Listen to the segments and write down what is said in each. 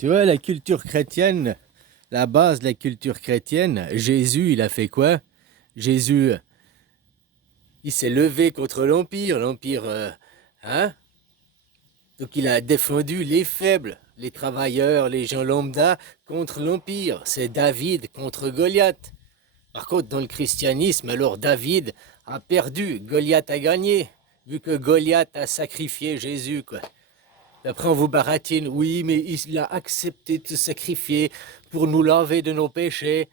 Tu vois, la culture chrétienne, la base de la culture chrétienne, Jésus, il a fait quoi? Jésus, il s'est levé contre l'Empire, hein? Donc il a défendu les faibles, les travailleurs, les gens lambda contre l'Empire. C'est David contre Goliath. Par contre, dans le christianisme, alors David a perdu, Goliath a gagné, vu que Goliath a sacrifié Jésus, quoi. Après, on vous baratine, oui, mais il a accepté de se sacrifier pour nous laver de nos péchés.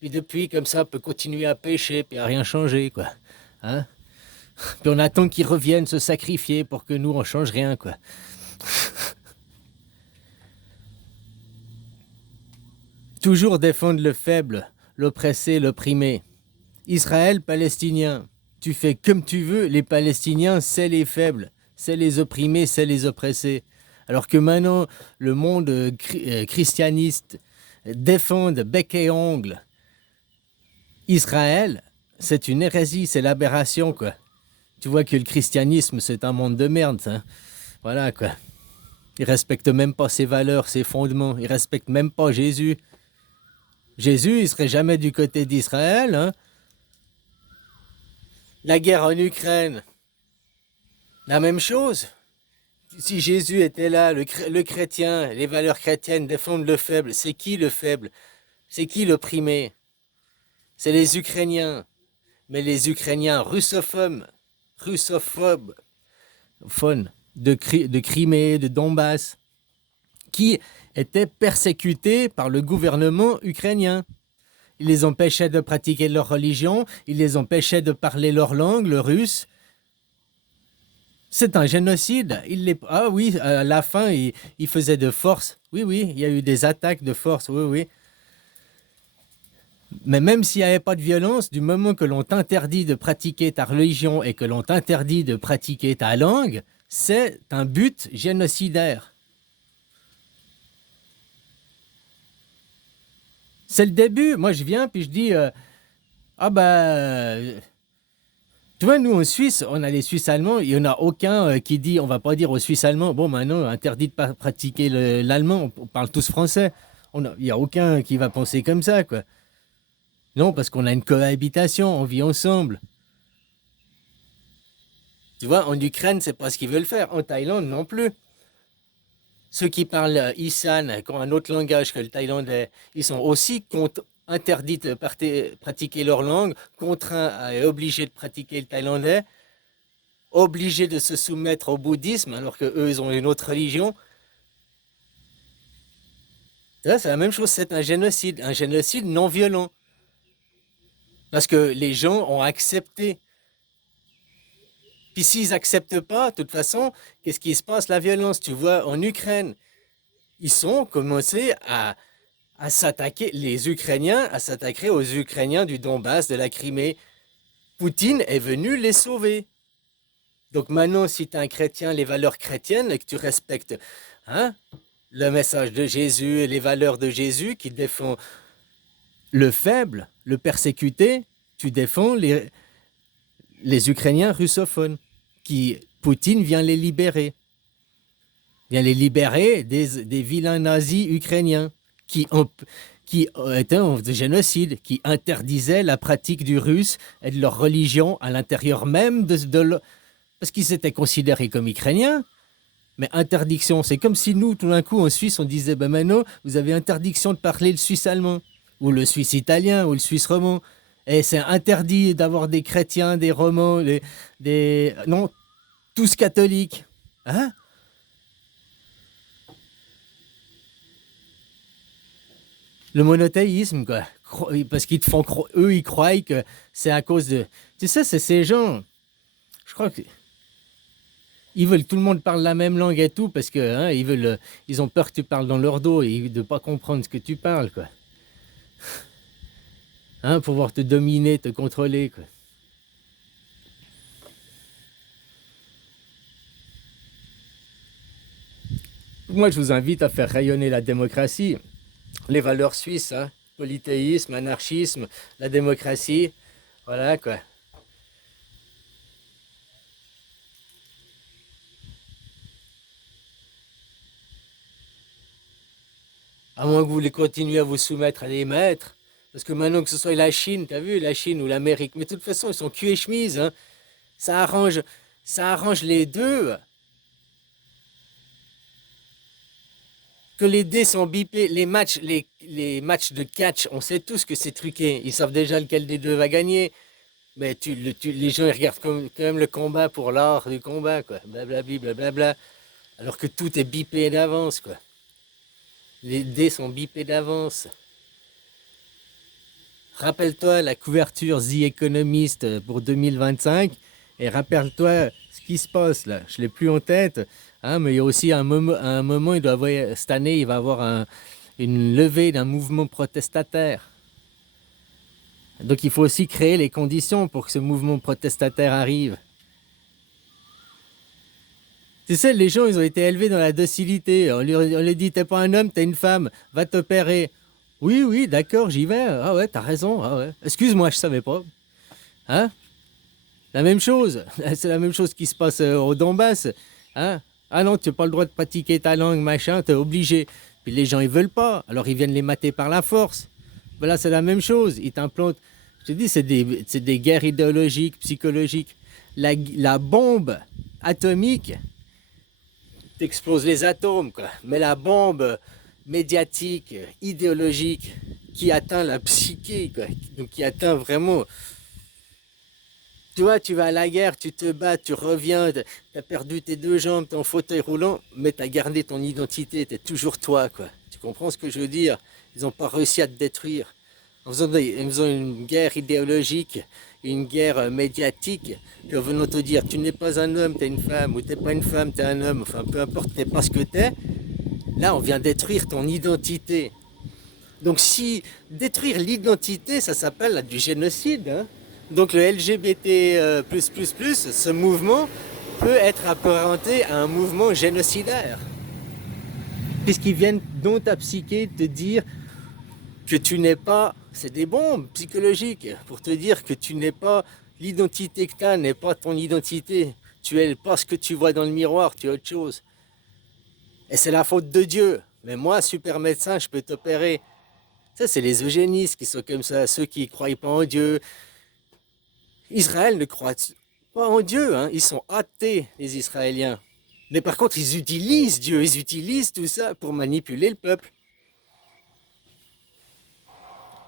Puis depuis, comme ça, on peut continuer à pécher, puis à rien changer, quoi. Hein? Puis on attend qu'il revienne se sacrifier pour que nous, on change rien, quoi. Toujours défendre le faible, l'oppressé, l'opprimé. Israël, Palestinien. Tu fais comme tu veux, les Palestiniens, c'est les faibles, c'est les opprimés, c'est les oppressés. Alors que maintenant, le monde christianiste défend bec et ongle Israël, c'est une hérésie, c'est l'aberration, quoi. Tu vois que le christianisme, c'est un monde de merde, hein. Voilà, quoi. Ils respectent même pas ses valeurs, ses fondements. Ils respectent même pas Jésus. Jésus, il serait jamais du côté d'Israël, hein. La guerre en Ukraine, la même chose. Si Jésus était là, le chrétien, les valeurs chrétiennes défendent le faible. C'est qui le faible? C'est qui l'opprimé? C'est les Ukrainiens. Mais les Ukrainiens russophobes, de Crimée, de Donbass, qui étaient persécutés par le gouvernement ukrainien. Ils les empêchaient de pratiquer leur religion, ils les empêchaient de parler leur langue, le russe. C'est un génocide. Ah oui, à la fin, il faisait de force. Oui, oui, il y a eu des attaques de force, oui, oui. Mais même s'il n'y avait pas de violence, du moment que l'on t'interdit de pratiquer ta religion et que l'on t'interdit de pratiquer ta langue, c'est un but génocidaire. C'est le début. Moi, je viens puis je dis ah ben, tu vois, nous en Suisse, on a les Suisses allemands. Il n'y en a aucun qui dit, on va pas dire aux Suisses allemands, bon, maintenant, interdit de pratiquer l'allemand. On parle tous français. Il n'y a aucun qui va penser comme ça, quoi. Non, parce qu'on a une cohabitation, on vit ensemble. Tu vois, en Ukraine, c'est pas ce qu'ils veulent faire. En Thaïlande, non plus. Ceux qui parlent Isan, qui ont un autre langage que le thaïlandais, ils sont aussi interdits de pratiquer leur langue, contraints et obligés de pratiquer le thaïlandais, obligés de se soumettre au bouddhisme, alors qu'eux, ils ont une autre religion. Là, c'est la même chose, c'est un génocide non violent. Parce que les gens ont accepté. Puis s'ils n'acceptent pas, de toute façon, qu'est-ce qui se passe? La violence, tu vois, en Ukraine, ils sont commencé à s'attaquer, les Ukrainiens, à s'attaquer aux Ukrainiens du Donbass, de la Crimée. Poutine est venu les sauver. Donc maintenant, si tu es un chrétien, les valeurs chrétiennes, et que tu respectes hein, le message de Jésus et les valeurs de Jésus qui défend le faible, le persécuté, tu défends les Ukrainiens russophones, qui Poutine vient les libérer. Vient les libérer des vilains nazis ukrainiens qui étaient en génocide, qui interdisaient la pratique du russe et de leur religion à l'intérieur même parce qu'ils étaient considérés comme ukrainiens. Mais interdiction, c'est comme si nous, tout d'un coup, en Suisse, on disait, ben maintenant, vous avez interdiction de parler le suisse allemand, ou le suisse italien, ou le suisse roman. Et c'est interdit d'avoir des chrétiens, des romans, non, tous catholiques. Hein? Le monothéisme, quoi. Parce qu'ils te font eux, ils croient que c'est à cause de. Tu sais, c'est ces gens. Je crois que ils veulent que tout le monde parle la même langue et tout parce que hein, ils ont peur que tu parles dans leur dos et de pas comprendre ce que tu parles, quoi. Hein, pouvoir te dominer, te contrôler, quoi. Moi, je vous invite à faire rayonner la démocratie, les valeurs suisses, hein, polythéisme, anarchisme, la démocratie, voilà quoi. À moins que vous voulez continuer à vous soumettre à des maîtres. Parce que maintenant que ce soit la Chine, t'as vu, la Chine ou l'Amérique, mais de toute façon, ils sont cul et chemise, hein. Ça arrange, ça arrange les deux. Que les dés sont bipés, les matchs de catch, on sait tous que c'est truqué. Ils savent déjà lequel des deux va gagner. Mais les gens ils regardent quand même le combat pour l'art du combat, quoi. Blablabli, blablabla. Alors que tout est bipé d'avance, quoi. Les dés sont bipés d'avance. Rappelle-toi la couverture The Economist pour 2025 et rappelle-toi ce qui se passe là. Je l'ai plus en tête, hein, mais il y a aussi un moment, il doit avoir, cette année, il va y avoir une levée d'un mouvement protestataire. Donc il faut aussi créer les conditions pour que ce mouvement protestataire arrive. Tu sais, les gens, ils ont été élevés dans la docilité. On leur dit, t'es pas un homme, t'es une femme, va t'opérer. Oui, oui, d'accord, j'y vais. Ah ouais, t'as raison. Ah ouais. Excuse-moi, je savais pas. Hein? La même chose. C'est la même chose qui se passe au Donbass. Hein? Ah non, tu n'as pas le droit de pratiquer ta langue, machin, t'es obligé. Puis les gens, ils veulent pas. Alors ils viennent les mater par la force. Voilà, c'est la même chose. Ils t'implantent. Je te dis, c'est des guerres idéologiques, psychologiques. La bombe atomique t'explose les atomes, quoi. Mais la bombe médiatique, idéologique, qui atteint la psyché, quoi. Donc qui atteint vraiment. Tu vois, tu vas à la guerre, tu te bats, tu reviens, t'as perdu tes deux jambes, t'es en fauteuil roulant, mais t'as gardé ton identité, t'es toujours toi, quoi. Tu comprends ce que je veux dire? Ils n'ont pas réussi à te détruire. En faisant une guerre idéologique, une guerre médiatique, puis en venant te dire, tu n'es pas un homme, t'es une femme, ou t'es pas une femme, t'es un homme, enfin peu importe, t'es pas ce que t'es, là on vient détruire ton identité. Donc si détruire l'identité, ça s'appelle du génocide, hein. Donc le LGBT ce mouvement peut être apparenté à un mouvement génocidaire. Puisqu'ils viennent dans ta psyché te dire que tu n'es pas, c'est des bombes psychologiques pour te dire que tu n'es pas, l'identité que tu as n'est pas ton identité. Tu es pas ce que tu vois dans le miroir, tu es autre chose. Et c'est la faute de Dieu. Mais moi, super médecin, je peux t'opérer. Ça, c'est les eugénistes qui sont comme ça, ceux qui ne croient pas en Dieu. Israël ne croit pas en Dieu, hein. Ils sont athées, les Israéliens. Mais par contre, ils utilisent Dieu, ils utilisent tout ça pour manipuler le peuple.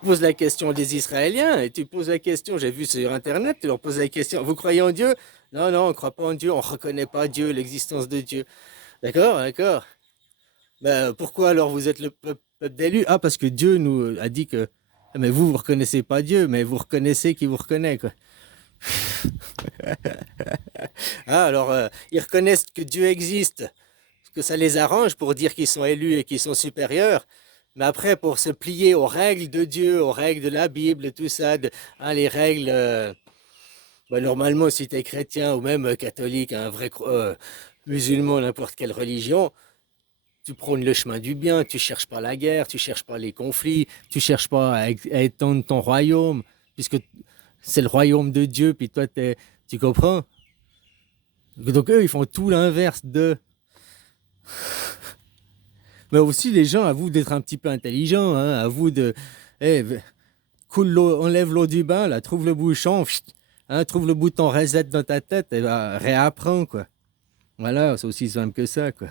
Tu poses la question des Israéliens et tu poses la question, j'ai vu sur Internet, tu leur poses la question, vous croyez en Dieu? Non, non, on ne croit pas en Dieu, on ne reconnaît pas Dieu, l'existence de Dieu. D'accord, d'accord. Ben, pourquoi alors vous êtes le peuple d'élu? Ah, parce que Dieu nous a dit que... Ah, mais vous ne reconnaissez pas Dieu, mais vous reconnaissez qui vous reconnaît, quoi. Ah, alors, ils reconnaissent que Dieu existe, parce que ça les arrange pour dire qu'ils sont élus et qu'ils sont supérieurs. Mais après, pour se plier aux règles de Dieu, aux règles de la Bible, tout ça, hein, les règles, bah, normalement, si tu es chrétien ou même catholique, un vrai musulman, n'importe quelle religion, tu prônes le chemin du bien, tu cherches pas la guerre, tu cherches pas les conflits, tu cherches pas à étendre ton royaume, puisque c'est le royaume de Dieu, puis toi, tu comprends? Donc eux, ils font tout l'inverse de... Mais aussi, les gens avouent d'être un petit peu intelligents, hein, avouent de... Eh, coule l'eau, enlève l'eau du bain, là, trouve le bouchon, hein, trouve le bouton reset dans ta tête, et bah, réapprends, quoi. Voilà, c'est aussi simple que ça, quoi.